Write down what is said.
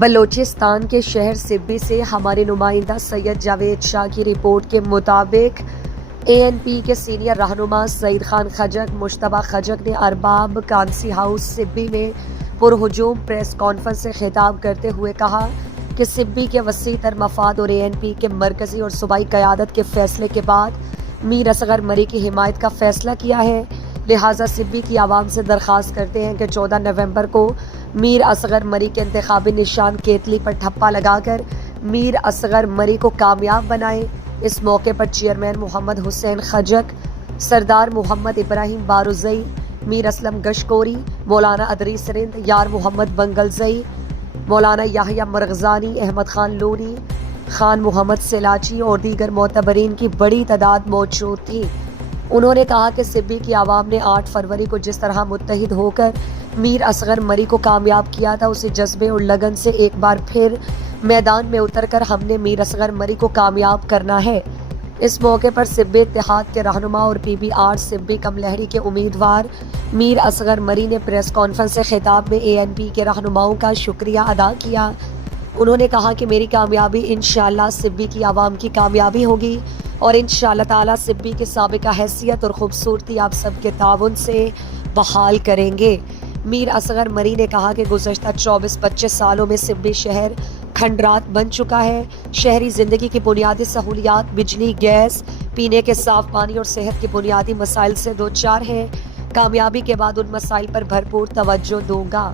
بلوچستان کے شہر سبی سے ہمارے نمائندہ سید جاوید شاہ کی رپورٹ کے مطابق ANP کے سینئر رہنما سعید خان خجک مشتبہ خجک نے ارباب کانسی ہاؤس سبی میں پرہجوم پریس کانفرنس سے خطاب کرتے ہوئے کہا کہ سبی کے وسیع تر مفاد اور ANP کے مرکزی اور صوبائی قیادت کے فیصلے کے بعد میر اصغر مری کی حمایت کا فیصلہ کیا ہے، لہٰذا سبی کی عوام سے درخواست کرتے ہیں کہ 14 نومبر کو میر اصغر مری کے انتخابی نشان کیتلی پر ٹھپا لگا کر میر اصغر مری کو کامیاب بنائیں۔ اس موقع پر چیئرمین محمد حسین خجک، سردار محمد ابراہیم بارزئی، میر اسلم گشکوری، مولانا ادریس رند، یار محمد بنگلزئی، مولانا یحییٰ مرغزانی، احمد خان لونی، خان محمد سلاچی اور دیگر معتبرین کی بڑی تعداد موجود تھی۔ انہوں نے کہا کہ سبی کی عوام نے 8 فروری کو جس طرح متحد ہو کر میر اصغر مری کو کامیاب کیا تھا، اسی جذبے اور لگن سے ایک بار پھر میدان میں اتر کر ہم نے میر اصغر مری کو کامیاب کرنا ہے۔ اس موقع پر سبی اتحاد کے رہنما اور PBR سبی کم لہری کے امیدوار میر اصغر مری نے پریس کانفرنس سے خطاب میں ANP کے رہنماؤں کا شکریہ ادا کیا۔ انہوں نے کہا کہ میری کامیابی انشاءاللہ سبی کی عوام کی کامیابی ہوگی اور انشاءاللہ تعالی سبی کی سابقہ حیثیت اور خوبصورتی آپ سب کے تعاون سے بحال کریں گے۔ میر اصغر مری نے کہا کہ گزشتہ 24-25 سالوں میں سبی شہر کھنڈرات بن چکا ہے۔ شہری زندگی کی بنیادی سہولیات، بجلی، گیس، پینے کے صاف پانی اور صحت کے بنیادی مسائل سے دوچار ہیں۔ کامیابی کے بعد ان مسائل پر بھرپور توجہ دوں گا۔